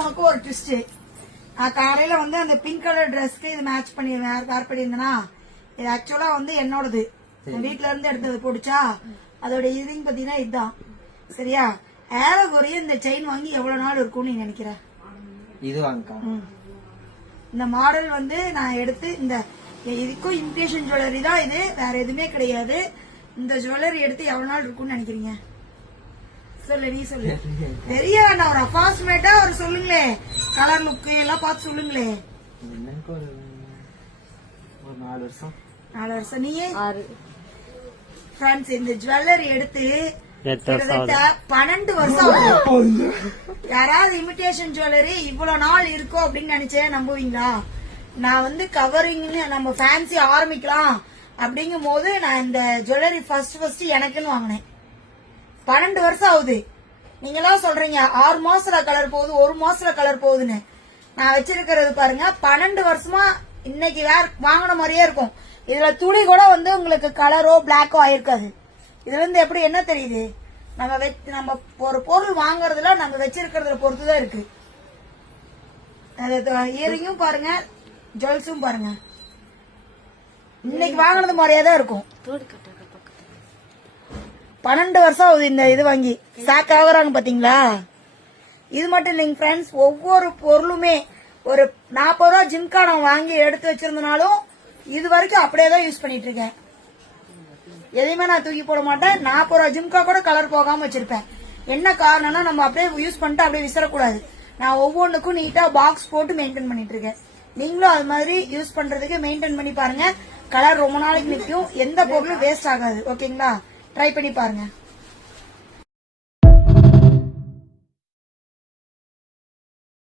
உனக்கும் ஒரு ட்விஸ்ட். நான் காலையில வந்து அந்த பிங்க் கலர் ட்ரெஸ்க்கு இது மேட்ச் பண்ணிடுவேன். யார் கார் பண்ணியிருந்தேன்னா இது ஆக்சுவலா வந்து என்னோடது, வீட்டுல இருந்து எடுத்தது போட்டுச்சா. அதோட இயரிங் பாத்தீங்கன்னா இதுதான். சரியா? ஏறக்குறைய இந்த செயின் வாங்கி எவ்வளவு நாள் இருக்கும்னு நீ நினைக்கிற? இது வாங்க. இந்த மாடல் வந்து நான் எடுத்து இந்த இதுக்கும் இமிடேஷன் ஜுவல்லரி தான் இது, வேற எதுவுமே கிடையாது. இந்த ஜுவல்லரி எடுத்து எவ்வளவு நாள் இருக்கும்னு நினைக்கிறீங்க? சொல்லு, நீ சொல்லு. பெரிய வேண்டாம், ஒரு அப்ராக்சிமேட்டா ஒரு சொல்லுங்களே, கலர் லுக் எல்லாம் பார்த்து சொல்லுங்களே. ஒரு 4 வருஷம். 4 வருஷம். நீயே? ஃப்ரெண்ட்ஸ், இந்த ஜுவல்லரி எடுத்து கிட்டத்தட்ட 12 வருஷம் ஆகுது. யாராவது இமிடேஷன் ஜுவல்லரி இவ்வளவு நாள் இருக்கும் அப்படின்னு நினைச்சே நம்புவீங்களா? நான் வந்து கவரிங்னு நம்ம ஃபேன்சி ஆரம்பிக்கலாம் அப்படிங்கும் போது நான் இந்த ஜுவல்லரி ஃபர்ஸ்ட் எனக்குன்னு வாங்கினேன். 12 வருஷம் ஆகுது. நீங்க எல்லாம் சொல்றீங்க 6 மாசத்துல கலர் போகுது, 1 மாசத்துல கலர் போகுதுன்னு. நான் வச்சிருக்கிறது பாருங்க 12 வருஷமா இன்னைக்கு வேற வாங்கின மாதிரியே இருக்கும். இதுல துணி கூட வந்து உங்களுக்கு கலரோ பிளாக்கோ ஆயிருக்காது. இதுல இருந்து எப்படி என்ன தெரியுது? நம்ம ஒரு பொருள் வாங்குறதுல நம்ம வச்சிருக்கிறதுல பொறுத்துதான் இருக்கு. இயரிங்கும் பாருங்க, ஜுவல்ஸும் பாருங்க, இன்னைக்கு வாங்கினது மாதிரியே தான் இருக்கும். 12 வருஷம் ஆகுது இந்த இது வாங்கி. சாக் ஆகுறாங்க பாத்தீங்களா? இது மட்டும் இல்லைங்க ஃப்ரெண்ட்ஸ், ஒவ்வொரு பொருளுமே ஒரு 40 ரூபா ஜிம்கானம் வாங்கி எடுத்து வச்சிருந்தனாலும் இது வரைக்கும் அப்படியே தான் யூஸ் பண்ணிட்டு இருக்கேன். எதையுமே நான் தூக்கி போட மாட்டேன். 40 ரூபா ஜிம்கா கூட கலர் போகாம வச்சிருப்பேன். என்ன காரணம்னா நம்ம அப்படியே யூஸ் பண்ணிட்டு அப்படியே விசிறக்கூடாது. நான் ஒவ்வொன்றுக்கும் நீட்டா பாக்ஸ் போட்டு மெயின்டைன் பண்ணிட்டு இருக்கேன். நீங்களும் அது மாதிரி யூஸ் பண்றதுக்கு மெயின்டைன் பண்ணி பாருங்க. கலர் ரொம்ப நாளைக்கு நிற்கும், எந்த பொருளும் வேஸ்ட் ஆகாது. ஓகேங்களா? ட்ரை பண்ணி பாருங்க.